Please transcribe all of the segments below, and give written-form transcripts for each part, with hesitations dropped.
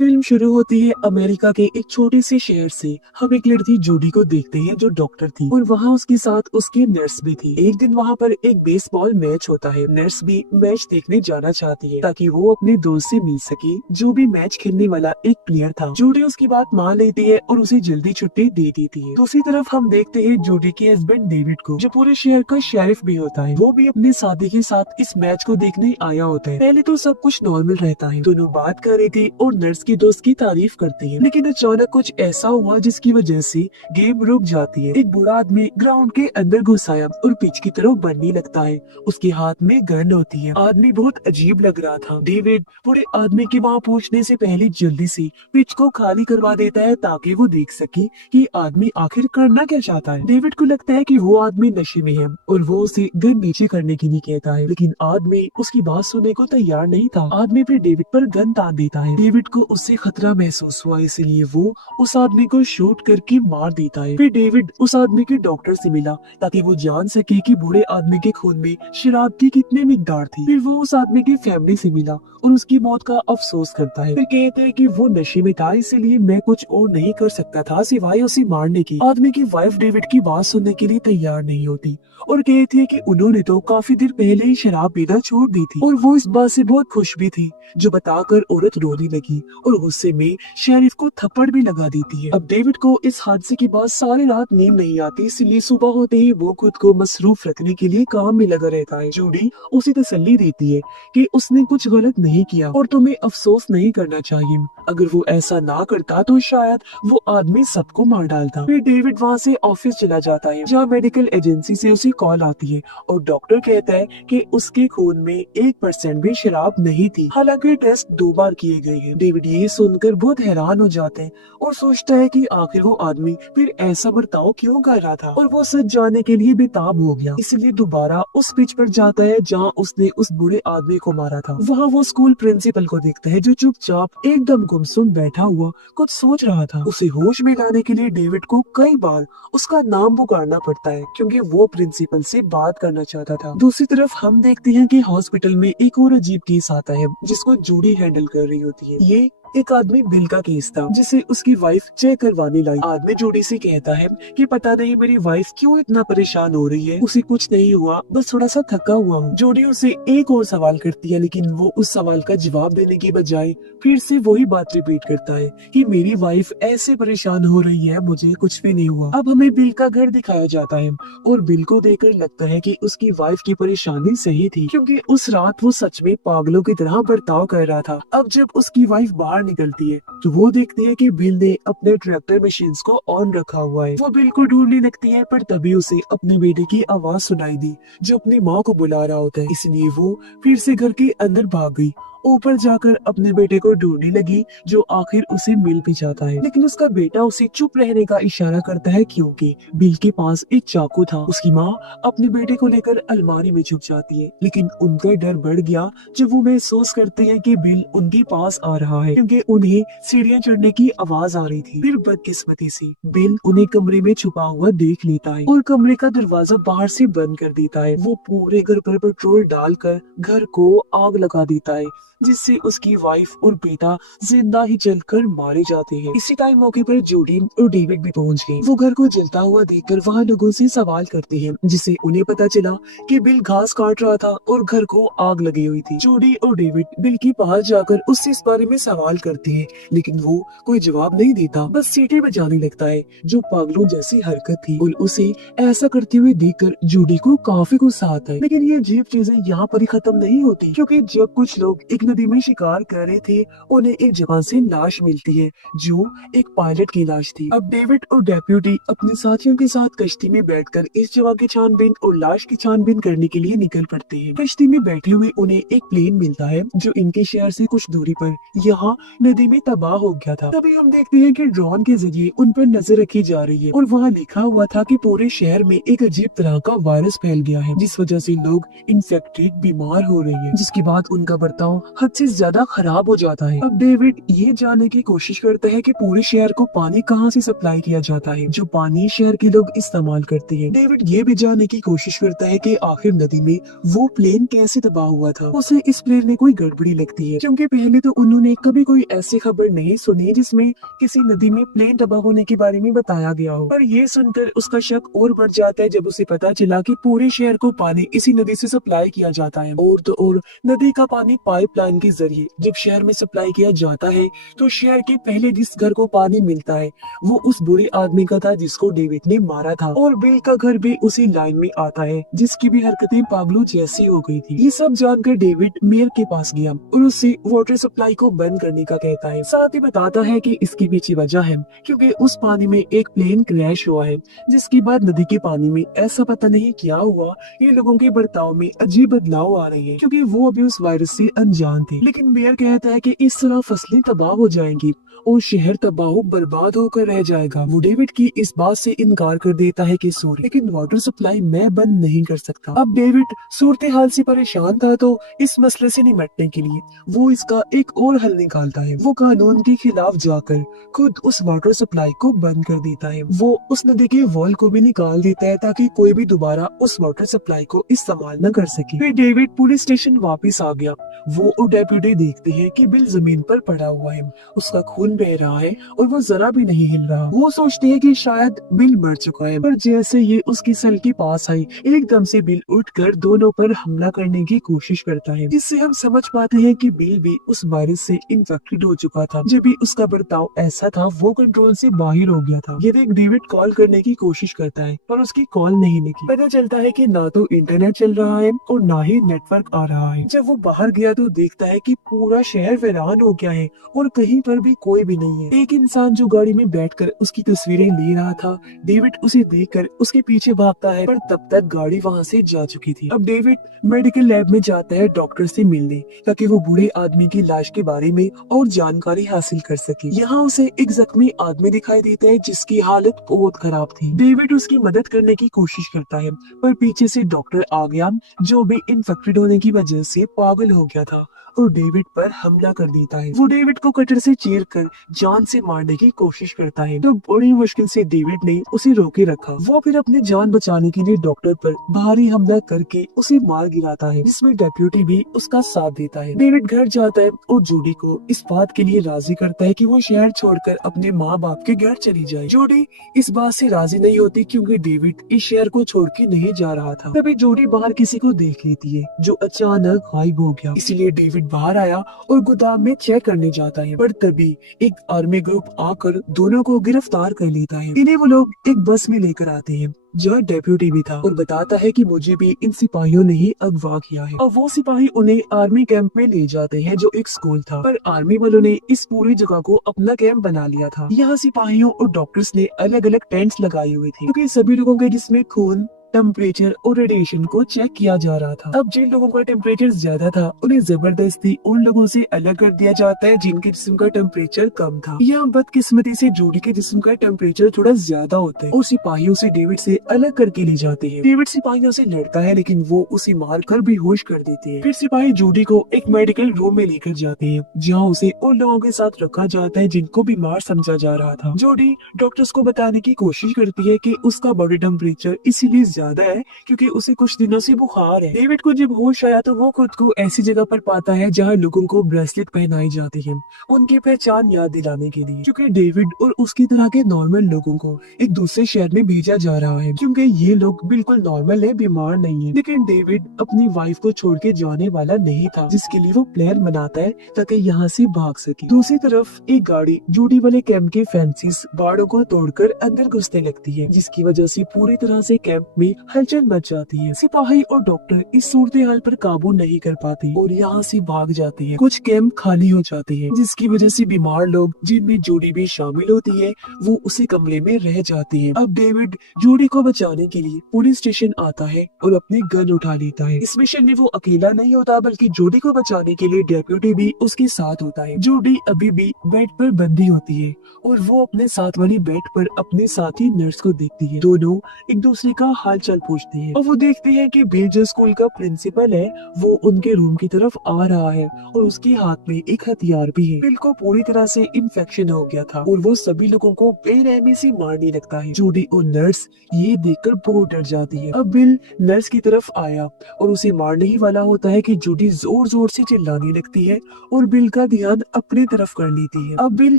Film शुरू होती है अमेरिका के एक छोटे से शहर से। हम एक लड़की जूडी को देखते हैं जो डॉक्टर थी और वहाँ उसके साथ उसकी नर्स भी थी। एक दिन वहाँ पर एक बेसबॉल मैच होता है। नर्स भी मैच देखने जाना चाहती है ताकि वो अपने दोस्त से मिल सके जो भी मैच खेलने वाला एक प्लेयर था। जूडी उसकी बात मान लेती है और उसे जल्दी छुट्टी दे देती है। दूसरी तरफ हम देखते हैं जूडी के हस्बैंड डेविड को, जो पूरे शहर का शेरिफ भी होता है। वो भी अपने साथी के साथ इस मैच को देखने आया होता है। पहले तो सब कुछ नॉर्मल रहता है, दोनों बात कर रही थी और नर्स की दोस्त की तारीफ करती है। लेकिन अचानक कुछ ऐसा हुआ जिसकी वजह से गेम रुक जाती है। एक बूढ़ा आदमी ग्राउंड के अंदर घुस आया और पिच की तरफ बढ़ने लगता है। उसके हाथ में गन होती है। आदमी बहुत अजीब लग रहा था। डेविड बूढ़े आदमी के वहाँ पहुँचने से पहले जल्दी से पिच को खाली करवा देता है ताकि वो देख सके कि आदमी आखिर करना क्या चाहता है। डेविड को लगता है कि वो आदमी नशे में है और वो उसे गन नीचे करने के लिए कहता है, लेकिन आदमी उसकी बात सुनने को तैयार नहीं था। आदमी फिर डेविड पर गन तान देता है। डेविड को उससे खतरा महसूस हुआ, इसलिए वो उस आदमी को शूट करके मार देता है। फिर डेविड उस आदमी के डॉक्टर से मिला ताकि वो जान सके कि बूढ़े आदमी के खून में शराब की कितनी मिकदार थी। फिर वो उस आदमी की फैमिली से मिला और उसकी मौत का अफसोस करता है। फिर कहते हैं कि वो नशे में था, इसलिए मैं कुछ और नहीं कर सकता था सिवाय उसे मारने की। आदमी की वाइफ डेविड की बात सुनने के लिए तैयार नहीं होती और कहती है कि उन्होंने तो काफी देर पहले ही शराब पीना छोड़ दी थी और वो इस बात से बहुत खुश भी थी, जो बताकर औरत रोने लगी और गुस्से में शेरिफ को थप्पड़ भी लगा देती है। अब डेविड को इस हादसे के बाद सारी रात नींद नहीं आती, इसलिए सुबह होते ही वो खुद को मसरूफ रखने के लिए काम में लगा रहता है। जूडी उसे तसल्ली देती है कि उसने कुछ गलत नहीं किया और तुम्हें अफसोस नहीं करना चाहिए। अगर वो ऐसा ना करता तो शायद वो आदमी सबको मार डालता। फिर डेविड वहाँ से ऑफिस चला जाता है, जहाँ मेडिकल एजेंसी से उसे कॉल आती है और डॉक्टर कहता है कि उसके खून में 1% भी शराब नहीं थी, हालांकि टेस्ट 2 बार किए गए हैं। डेविड ये सुनकर बहुत हैरान हो जाते हैं और सोचता है कि आखिर वो आदमी फिर ऐसा बर्ताव क्यों कर रहा था, और वो सच जानने के लिए बेताब हो गया। इसलिए दोबारा उस पिच पर जाता है जहाँ उसने उस बूढ़े आदमी को मारा था। वहाँ वो स्कूल प्रिंसिपल को देखता है जो चुपचाप एकदम गुमसुम बैठा हुआ कुछ सोच रहा था। उसे होश में लाने के लिए डेविड को कई बार उसका नाम पुकारना पड़ता है क्योंकि वो प्रिंसिपल से बात करना चाहता था। दूसरी तरफ हम देखते हैं कि हॉस्पिटल में एक और अजीब केस आता है जिसको जूडी हैंडल कर रही होती है। ये एक आदमी बिल का केस था जिसे उसकी वाइफ चेक करवाने लाई। आदमी जूडी से कहता है कि पता नहीं मेरी वाइफ क्यों इतना परेशान हो रही है, उसे कुछ नहीं हुआ, बस थोड़ा सा थका हुआ हूँ। जूडी उसे एक और सवाल करती है, लेकिन वो उस सवाल का जवाब देने की बजाय फिर से वही बात रिपीट करता है कि मेरी वाइफ ऐसे परेशान हो रही है, मुझे कुछ भी नहीं हुआ। अब हमें बिल का घर दिखाया जाता है और बिल को देखकर लगता है कि उसकी वाइफ की परेशानी सही थी, क्योंकि उस रात वो सच में पागलों की तरह बर्ताव कर रहा था। अब जब उसकी वाइफ बाहर निकलती है तो वो देखती है कि बिल ने अपने ट्रैक्टर मशीन को ऑन रखा हुआ है। वो बिल को ढूंढने लगती है, पर तभी उसे अपने बेटे की आवाज सुनाई दी जो अपनी माँ को बुला रहा होता है, इसलिए वो फिर से घर के अंदर भाग गई। ऊपर जाकर अपने बेटे को ढूंढने लगी जो आखिर उसे मिल भी जाता है, लेकिन उसका बेटा उसे चुप रहने का इशारा करता है क्योंकि बिल के पास एक चाकू था। उसकी माँ अपने बेटे को लेकर अलमारी में छुप जाती है, लेकिन उनका डर बढ़ गया जब वो महसूस करते हैं कि बिल उनके पास आ रहा है, क्योंकि उन्हें सीढ़ियाँ चढ़ने की आवाज आ रही थी। फिर बदकिस्मती से बिल उन्हें कमरे में छुपा हुआ देख लेता है और कमरे का दरवाजा बाहर से बंद कर देता है। वो पूरे घर पर पेट्रोल डालकर घर को आग लगा देता है, जिससे उसकी वाइफ और बेटा जिंदा ही जलकर मारे जाते हैं। इसी टाइम मौके पर जूडी और डेविड भी पहुंच गए। वो घर को जलता हुआ देखकर वहाँ लोगों से सवाल करते हैं, जिससे उन्हें पता चला कि बिल घास काट रहा था और घर को आग लगी हुई थी। जूडी और डेविड बिल के पास जाकर उससे इस बारे में सवाल करते हैं, लेकिन वो कोई जवाब नहीं देता, बस सीटी बजाने लगता है जो पागलों जैसी हरकत थी। और उसे ऐसा करते हुए देखकर जूडी को काफी गुस्सा आता है। लेकिन ये अजीब चीजें यहाँ पर ही खत्म नहीं होती, क्योंकि जब कुछ लोग एक नदी में शिकार कर रहे थे उन्हें एक जगह से लाश मिलती है जो एक पायलट की लाश थी। अब डेविड और डेप्यूटी अपने साथियों के साथ कश्ती में बैठकर इस जगह की छानबीन और लाश की छानबीन करने के लिए निकल पड़ते हैं। कश्ती में बैठे हुए उन्हें एक प्लेन मिलता है जो इनके शहर से कुछ दूरी पर यहाँ नदी में तबाह हो गया था। तभी हम देखते हैं कि ड्रोन के जरिए उन पर नजर रखी जा रही है और वहाँ लिखा हुआ था कि पूरे शहर में एक अजीब तरह का वायरस फैल गया है, जिस वजह से लोग इन्फेक्टेड बीमार हो रहे हैं, जिसके बाद उनका बर्ताव हद से ज्यादा खराब हो जाता है। अब डेविड ये जानने की कोशिश करता है कि पूरे शहर को पानी कहाँ से सप्लाई किया जाता है, जो पानी शहर के लोग इस्तेमाल करते हैं। डेविड ये भी जानने की कोशिश करता है कि आखिर नदी में वो प्लेन कैसे तबाह हुआ था। उसे इस प्लेन में कोई गड़बड़ी लगती है, क्योंकि पहले तो उन्होंने कभी कोई ऐसी खबर नहीं सुनी जिसमें किसी नदी में प्लेन तबाह होने के बारे में बताया गया हो। पर ये सुनकर उसका शक और बढ़ जाता है जब उसे पता चला कि पूरे शहर को पानी इसी नदी से सप्लाई किया जाता है। और तो और नदी का पानी पाइपलाइन के जरिए जब शहर में सप्लाई किया जाता है तो शहर के पहले जिस घर को पानी मिलता है वो उस बुरे आदमी का था जिसको डेविड ने मारा था। और बिल का घर भी उसी लाइन में आता है जिसकी भी हरकतें पागलों जैसी हो गई थी। ये सब जानकर डेविड मेयर के पास गया और उससे वाटर सप्लाई को बंद करने का कहता है। साथ ही बताता है कि इसकी पीछे वजह है क्योंकि उस पानी में एक प्लेन क्रैश हुआ है, जिसके बाद नदी के पानी में ऐसा पता नहीं क्या हुआ, ये लोगों के बर्ताव में अजीब बदलाव आ रहे हैं क्योंकि वो अभी उस वायरस से अनजान थे। लेकिन मेयर कहता है कि इस तरह फसलें तबाह हो जाएंगी और शहर तबाह बर्बाद होकर रह जाएगा। वो डेविड की इस बात से इनकार कर देता है कि सॉरी, लेकिन वाटर सप्लाई मैं बंद नहीं कर सकता। अब डेविड सूरत हाल से परेशान था तो इस मसले से निपटने के लिए वो इसका एक और हल निकालता है। वो कानून के खिलाफ जाकर खुद उस वाटर सप्लाई को बंद कर देता है। वो उस नदी के वॉल को भी निकाल देता है ताकि कोई भी दोबारा उस वाटर सप्लाई को इस्तेमाल न कर सके। फिर डेविड पुलिस स्टेशन वापस आ गया। वो और डेप्यूटी देखते हैं कि बिल जमीन पर पड़ा हुआ है, उसका खून बह रहा है और वो जरा भी नहीं हिल रहा। वो सोचते हैं कि शायद बिल मर चुका है, पर जैसे ये उसकी सेल के पास आई एकदम से बिल उठकर दोनों पर हमला करने की कोशिश करता है, जिससे हम समझ पाते हैं कि बिल भी उस वायरस से इन्फेक्टेड हो चुका था। जब भी उसका बर्ताव ऐसा था वो कंट्रोल से बाहर हो गया था। ये देख डेविड कॉल करने की कोशिश करता है पर उसकी कॉल नहीं लगी। पता चलता है कि ना तो इंटरनेट चल रहा है और ना ही नेटवर्क आ रहा है। जब वो बाहर गया तो देखता है कि पूरा शहर वीरान हो गया है और कहीं पर भी कोई भी नहीं है। एक इंसान जो गाड़ी में बैठकर उसकी तस्वीरें ले रहा था, डेविड उसे देखकर उसके पीछे भागता है पर तब तक गाड़ी वहाँ से जा चुकी थी। अब डेविड मेडिकल लैब में जाता है डॉक्टर से मिलने ताकि वो बूढ़े आदमी की लाश के बारे में और जानकारी हासिल कर सके। यहाँ उसे एक जख्मी आदमी दिखाई देता है जिसकी हालत बहुत खराब थी। डेविड उसकी मदद करने की कोशिश करता है पर पीछे से डॉक्टर आ गया जो भी इन्फेक्टेड होने की वजह से पागल हो गया था और डेविड पर हमला कर देता है। वो डेविड को कटर से चीर कर जान से मारने की कोशिश करता है तो बड़ी मुश्किल से डेविड ने उसे रोके रखा। वो फिर अपनी जान बचाने के लिए डॉक्टर पर भारी हमला करके उसे मार गिराता है, जिसमें डेप्यूटी भी उसका साथ देता है। डेविड घर जाता है और जूडी को इस बात के लिए राजी करता है कि वो शहर छोड़कर अपने माँ बाप के घर चली जाए। जूडी इस बात से राजी नहीं होती क्योंकि डेविड इस शहर को छोड़ के नहीं जा रहा था। तभी जूडी बाहर किसी को देख लेती है जो अचानक गायब हो गया, इसलिए डेविड बाहर आया और गोदाम में चेक करने जाता है पर तभी एक आर्मी ग्रुप आकर दोनों को गिरफ्तार कर लेता है। इन्हें वो लोग एक बस में लेकर आते हैं जहाँ डेप्यूटी भी था और बताता है कि मुझे भी इन सिपाहियों ने ही अगवा किया है। और वो सिपाही उन्हें आर्मी कैंप में ले जाते हैं जो एक स्कूल था, पर आर्मी वालों ने इस पूरी जगह को अपना कैंप बना लिया था। यहाँ सिपाहियों और डॉक्टर्स ने अलग अलग टेंट्स लगाए हुए थे क्योंकि सभी लोगों के जिसमें खून, टेम्परेचर और रेडिएशन को चेक किया जा रहा था। अब जिन लोगों का टेम्परेचर ज्यादा था उन्हें जबरदस्ती उन लोगों से अलग कर दिया जाता है जिनके जिस्म का टेम्परेचर कम था। यहाँ बदकिस्मती से जूडी के जिस्म का टेम्परेचर थोड़ा ज्यादा होता है और सिपाहियों से डेविड से अलग करके ले जाते हैं। डेविड सिपाहियों से लड़ता है लेकिन वो उसे मार कर बेहोश कर देते हैं। फिर सिपाही जूडी को एक मेडिकल रूम में लेकर जाते हैं जहाँ उसे उन लोगों के साथ रखा जाता है जिनको बीमार समझा जा रहा था। जूडी डॉक्टर्स को बताने की कोशिश करती है कि उसका बॉडी टेम्परेचर इसीलिए ज्यादा है क्योंकि उसे कुछ दिनों से बुखार है। डेविड को जब होश आया तो वो खुद को ऐसी जगह पर पाता है जहाँ लोगों को ब्रेसलेट पहनाई जाती है उनकी पहचान याद दिलाने के लिए, क्योंकि डेविड और उसकी तरह के नॉर्मल लोगों को एक दूसरे शहर में भेजा जा रहा है क्योंकि ये लोग बिल्कुल नॉर्मल है, बीमार नहीं है। लेकिन डेविड अपनी वाइफ को छोड़ के जाने वाला नहीं था जिसके लिए वो प्लान बनाता है ताकि यहाँ से भाग सके। दूसरी तरफ एक गाड़ी जूडी वाले कैंप के फेंसिस बाड़ों को तोड़कर अंदर घुसने लगती है जिसकी वजह से पूरी तरह से कैंप में हलचल मच जाती है। सिपाही और डॉक्टर इस सूरत हाल पर काबू नहीं कर पाते और यहाँ से भाग जाते हैं। कुछ कैंप खाली हो जाते हैं जिसकी वजह से बीमार लोग जिनमें जूडी भी शामिल होती है वो उसी कमरे में रह जाती है। अब डेविड जूडी को बचाने के लिए पुलिस स्टेशन आता है और अपनी गन उठा लेता है। इस मिशन में वो अकेला नहीं होता बल्कि जूडी को बचाने के लिए डेप्यूटी भी उसके साथ होता है। जूडी अभी भी बेड पर बंधी होती है और वो अपने साथ वाली बेड पर अपने साथी नर्स को देखती है। दोनों एक दूसरे का हाल चाल पूछती है और वो देखती है कि बिल जो स्कूल का प्रिंसिपल है वो उनके रूम की तरफ आ रहा है और उसके हाथ में एक हथियार भी है। बिल को पूरी तरह से इन्फेक्शन हो गया था और वो सभी लोगों को बेरहमी से मारने लगता है। जूडी और नर्स ये देखकर बहुत डर जाती है। अब बिल नर्स की तरफ आया और उसे मारने ही वाला होता है कि जूडी जोर जोर से चिल्लाने लगती है और बिल का ध्यान अपनी तरफ कर लेती है। अब बिल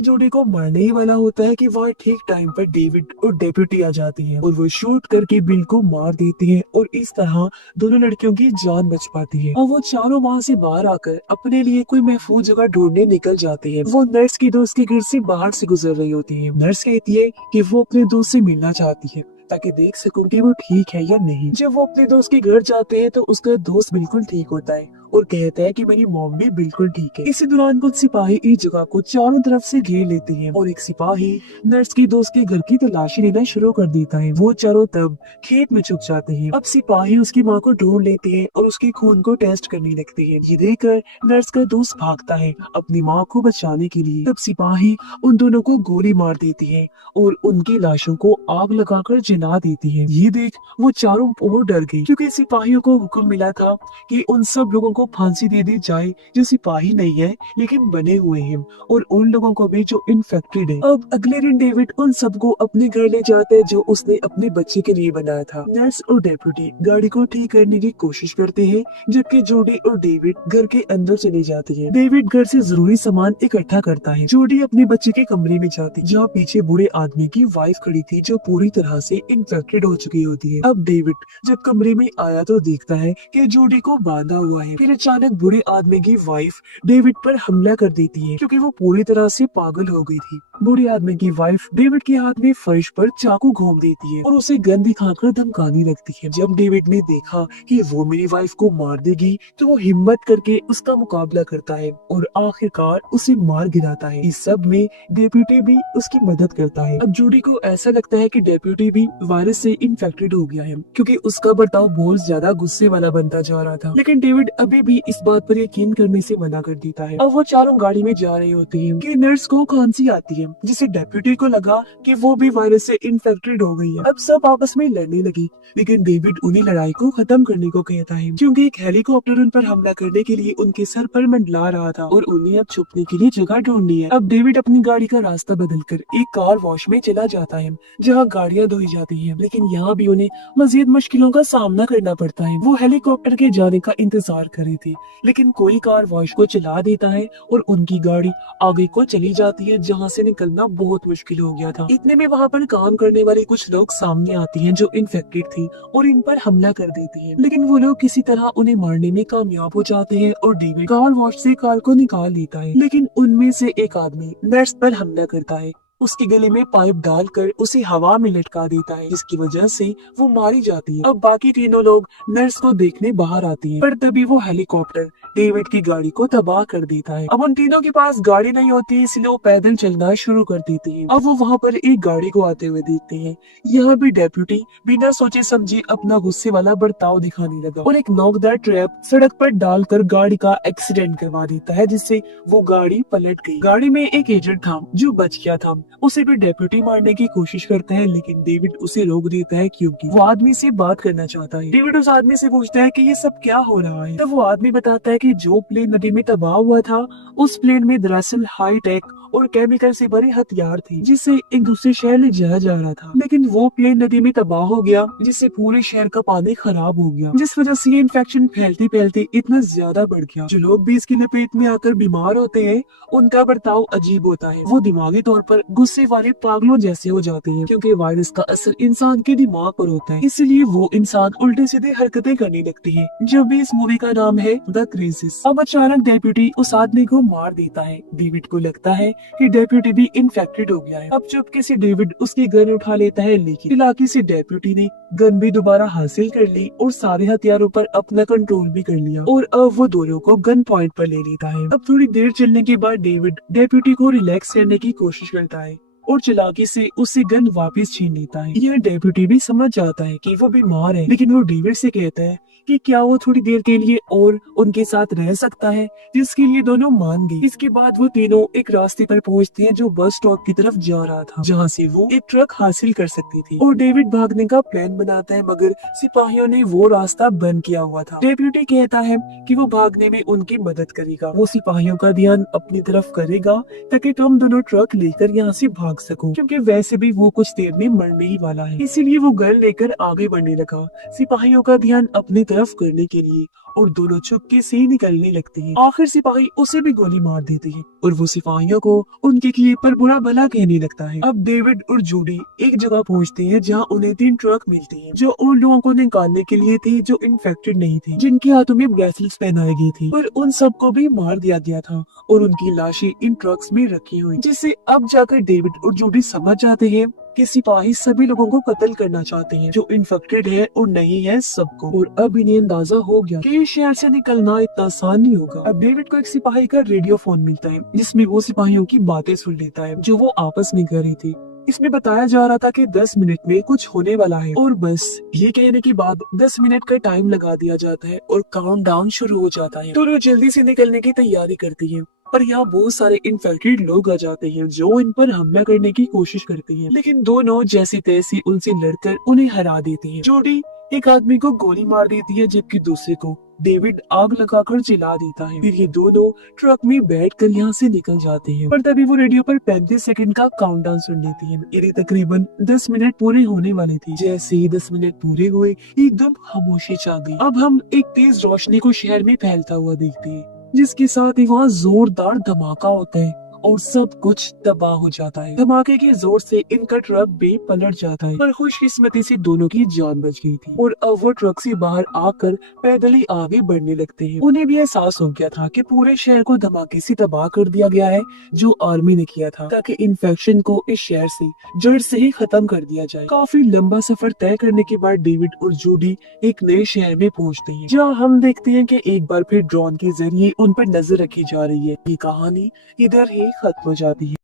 जूडी को मारने ही वाला होता है कि वहाँ ठीक टाइम पर डेविड और डेप्यूटी आ जाती है और वो शूट करके बिल को मार देती है और इस तरह दोनों लड़कियों की जान बच पाती है और वो चारों वहाँ से बाहर आकर अपने लिए कोई महफूज जगह ढूंढने निकल जाते हैं। वो नर्स की दोस्त के घर से बाहर से गुजर रही होती है। नर्स कहती है कि वो अपने दोस्त से मिलना चाहती है ताकि देख सकूं कि वो ठीक है या नहीं। जब वो अपने दोस्त के घर जाते हैं तो उसका दोस्त बिल्कुल ठीक होता है और कहता है कि मेरी मॉम भी बिल्कुल ठीक है। इसी दौरान कुछ सिपाही इस जगह को चारों तरफ से घेर लेते हैं और एक सिपाही नर्स की दोस्त के घर की तलाशी लेना शुरू कर देता है। वो चारों तब खेत में छुप जाते हैं। अब सिपाही उसकी माँ को ढूंढ लेते हैं और उसके खून को टेस्ट करने लगते हैं। ये देखकर नर्स का दोस्त भागता है अपनी माँ को बचाने के लिए। तब सिपाही उन दोनों को गोली मार देती है और उनकी लाशों को आग लगाकर जला देती है। ये देख वो चारों और डर गई क्योंकि सिपाहियों को हुक्म मिला था कि उन सब लोगों को फांसी दे दी जाए जो सिपाही नहीं है लेकिन बने हुए हैं और उन लोगों को भी जो इन्फेक्टेड है। अब अगले दिन डेविड उन सबको अपने घर ले जाता है जो उसने अपने बच्चे के लिए बनाया था। नर्स और डेप्यूटी गाड़ी को ठीक करने की कोशिश करते हैं जबकि जूडी और डेविड घर के अंदर चले जाते हैं। डेविड घर से जरूरी सामान इकट्ठा करता है। जूडी अपने बच्चे के कमरे में जाती है जहाँ पीछे बूढ़े आदमी की वाइफ खड़ी थी जो पूरी तरह से इन्फेक्टेड हो चुकी होती है। अब डेविड जब कमरे में आया तो देखता है कि जूडी को बांधा हुआ है। फिर अचानक बूढ़े आदमी की वाइफ डेविड पर हमला कर देती है क्योंकि वो पूरी तरह से पागल हो गई थी। बूढ़े आदमी की वाइफ डेविड के हाथ में फर्श पर चाकू घोंप देती है और उसे गन दिखाकर धमकाने लगती है। जब डेविड ने देखा कि वो मेरी वाइफ को मार देगी तो वो हिम्मत करके उसका मुकाबला करता है और आखिरकार उसे मार गिराता है। इस सब में डेप्यूटी भी उसकी मदद करता है। अब जूडी को ऐसा लगता है कि डेप्यूटी भी वायरस से इन्फेक्टेड हो गया है क्योंकि उसका बर्ताव बहुत ज्यादा गुस्से वाला बनता जा रहा था। लेकिन डेविड अभी भी इस बात पर यकीन करने से मना कर देता है। अब वो चारों गाड़ी में जा रहे होते हैं कि नर्स को खांसी आती है जिसे डेप्यूटी को लगा कि वो भी वायरस से इन्फेक्टेड हो गई है। अब सब आपस में लड़ने लगी लेकिन डेविड उन्हें लड़ाई को खत्म करने को कहता है क्योंकि एक हेलीकॉप्टर उन पर हमला करने के लिए उनके सर पर मंडला रहा था और उन्हें अब छुपने के लिए जगह ढूंढनी है। अब डेविड अपनी गाड़ी का रास्ता बदलकर एक कार वॉश में चला जाता है जहाँ गाड़ियाँ धोई जाती है लेकिन यहाँ भी उन्हें मजीद मुश्किलों का सामना करना पड़ता है। वो हेलीकॉप्टर के जाने का इंतजार कर रही थी लेकिन कोई कार वॉश को चला देता है और उनकी गाड़ी आगे को चली जाती है जहाँ से निकलना बहुत मुश्किल हो गया था। इतने में वहाँ पर काम करने वाले कुछ लोग सामने आती हैं जो इन्फेक्टेड थी और इन पर हमला कर देती हैं लेकिन वो लोग किसी तरह उन्हें मारने में कामयाब हो जाते हैं और डेविड कार वॉश से कार को निकाल लेता है। लेकिन उनमें से एक आदमी नर्स पर हमला करता है, उसके गले में पाइप डालकर उसे हवा में लटका देता है जिसकी वजह से वो मारी जाती है। अब बाकी तीनों लोग नर्स को देखने बाहर आती हैं पर तभी वो हेलीकॉप्टर डेविड की गाड़ी को तबाह कर देता है। अब उन तीनों के पास गाड़ी नहीं होती इसलिए वो पैदल चलना शुरू कर देते हैं। अब वो वहाँ पर एक गाड़ी को आते हुए देखते हैं। यहाँ भी डेप्यूटी बिना सोचे समझे अपना गुस्से वाला बर्ताव दिखाने लगा और एक नोकदार ट्रैप सड़क पर डालकर गाड़ी का एक्सीडेंट करवा देता है जिससे वो गाड़ी पलट गई। गाड़ी में एक एजेंट था जो बच गया था, उसे भी डेप्यूटी मारने की कोशिश करता है लेकिन डेविड उसे रोक देता है क्योंकि वो आदमी से बात करना चाहता है। डेविड उस आदमी से पूछता है कि ये सब क्या हो रहा है। तब वो आदमी बताता है कि जो प्लेन नदी में तबाह हुआ था उस प्लेन में दरअसल हाई टेक और केमिकल से भरे हथियार थे जिसे एक दूसरे शहर ले जाया जा रहा था लेकिन वो प्लेन नदी में तबाह हो गया जिससे पूरे शहर का पानी खराब हो गया जिस वजह से ये इन्फेक्शन फैलते फैलते इतना ज्यादा बढ़ गया। जो लोग भी इसकी लपेट में आकर बीमार होते हैं उनका बर्ताव अजीब होता है, वो दिमागी तौर पर गुस्से वाले पागलों जैसे हो जाते हैं क्योंकि वायरस का असर इंसान के दिमाग पर होता है इसलिए वो इंसान उल्टे सीधे हरकतें करने लगते हैं। जब भी इस मूवी का नाम है द क्राइसिस। अब अचानक डेप्यूटी उस आदमी को मार देता है। डेविड को लगता है कि डेप्यूटी भी इन्फेक्टेड हो गया है। अब चुपके से डेविड उसकी गन उठा लेता है लेकिन चालाकी से डेप्यूटी ने गन भी दोबारा हासिल कर ली और सारे हथियारों पर अपना कंट्रोल भी कर लिया और अब वो दोनों को गन पॉइंट पर ले लेता है। अब थोड़ी देर चलने के बाद डेविड डेप्यूटी को रिलैक्स करने की कोशिश करता है और चालाकी से उससे गन वापस छीन लेता है। यह डेप्यूटी भी समझ जाता है कि वो बीमार है, लेकिन वो डेविड से कहता है कि क्या वो थोड़ी देर के लिए और उनके साथ रह सकता है, जिसके लिए दोनों मान गए। इसके बाद वो तीनों एक रास्ते पर पहुंचते हैं जो बस स्टॉप की तरफ जा रहा था, जहां से वो एक ट्रक हासिल कर सकती थी। और डेविड भागने का प्लान बनाता है, मगर सिपाहियों ने वो रास्ता बंद किया हुआ था। डेप्यूटी कहता है कि वो भागने में उनकी मदद करेगा, वो सिपाहियों का ध्यान अपनी तरफ करेगा ताकि तुम दोनों ट्रक लेकर यहाँ से भाग सको, क्योंकि वैसे भी वो कुछ देर में मरने ही वाला है। इसीलिए वो गन लेकर आगे बढ़ने लगा, सिपाहियों का ध्यान अपनी तरफ करने के लिए, और दोनों चुपके से निकलने लगते हैं। आखिर सिपाही उसे भी गोली मार देते हैं और वो सिपाहियों को उनके किए पर बुरा भला कहने लगता है। अब डेविड और जूडी एक जगह पहुंचते हैं जहां उन्हें 3 ट्रक मिलते हैं जो उन लोगों को निकालने के लिए थे जो इन्फेक्टेड नहीं थे, जिनके हाथों में ब्रेसलेट्स पहनाए गए थे, पर उन सबको भी मार दिया गया था और उनकी लाशें इन ट्रक्स में रखी हुई, जिससे अब जाकर डेविड और जूडी समझ जाते हैं कि सिपाही सभी लोगों को कत्ल करना चाहते हैं जो इन्फेक्टेड है और नहीं है सबको। और अब इन्हें अंदाजा हो गया कि इस शहर से निकलना इतना आसान नहीं होगा। अब डेविड को एक सिपाही का रेडियो फोन मिलता है जिसमें वो सिपाहियों की बातें सुन लेता है जो वो आपस में कर रही थी। इसमें बताया जा रहा था कि 10 मिनट में कुछ होने वाला है, और बस ये कहने के बाद 10 मिनट का टाइम लगा दिया जाता है और काउंटडाउन शुरू हो जाता है। तो वो जल्दी से निकलने की तैयारी करती है, पर यहाँ बहुत सारे इन्फेक्टेड लोग आ जाते हैं जो इन पर हमला करने की कोशिश करते हैं, लेकिन दोनों जैसी तैसी उनसे लड़कर उन्हें हरा देते हैं। जोडी एक आदमी को गोली मार देती है जबकि दूसरे को डेविड आग लगाकर जला देता है। फिर ये दोनों ट्रक में बैठकर यहाँ से निकल जाते हैं, पर तभी वो रेडियो पर 35 सेकंड का काउंटडाउन सुन लेती है। ये तकरीबन 10 मिनट पूरे होने वाले थे। जैसे ही 10 मिनट पूरे हुए एकदम खामोशी छा गई। अब हम एक तेज रोशनी को शहर में फैलता हुआ देखते हैं, जिसके साथ ही वहाँ जोरदार धमाका होता है और सब कुछ तबाह हो जाता है। धमाके के जोर से इनका ट्रक भी पलट जाता है, पर खुशकिस्मती से दोनों की जान बच गई थी और अब वो ट्रक से बाहर आकर पैदल ही आगे बढ़ने लगते हैं। उन्हें भी एहसास हो गया था कि पूरे शहर को धमाके से तबाह कर दिया गया है जो आर्मी ने किया था, ताकि इन्फेक्शन को इस शहर से जड़ से ही खत्म कर दिया जाए। काफी लंबा सफर तय करने के बाद डेविड और जूडी एक नए शहर में पहुँचते हैं, जहाँ हम देखते हैं कि एक बार फिर ड्रोन के जरिए उन पर नजर रखी जा रही है। ये कहानी इधर ही खत्म हो जाती है।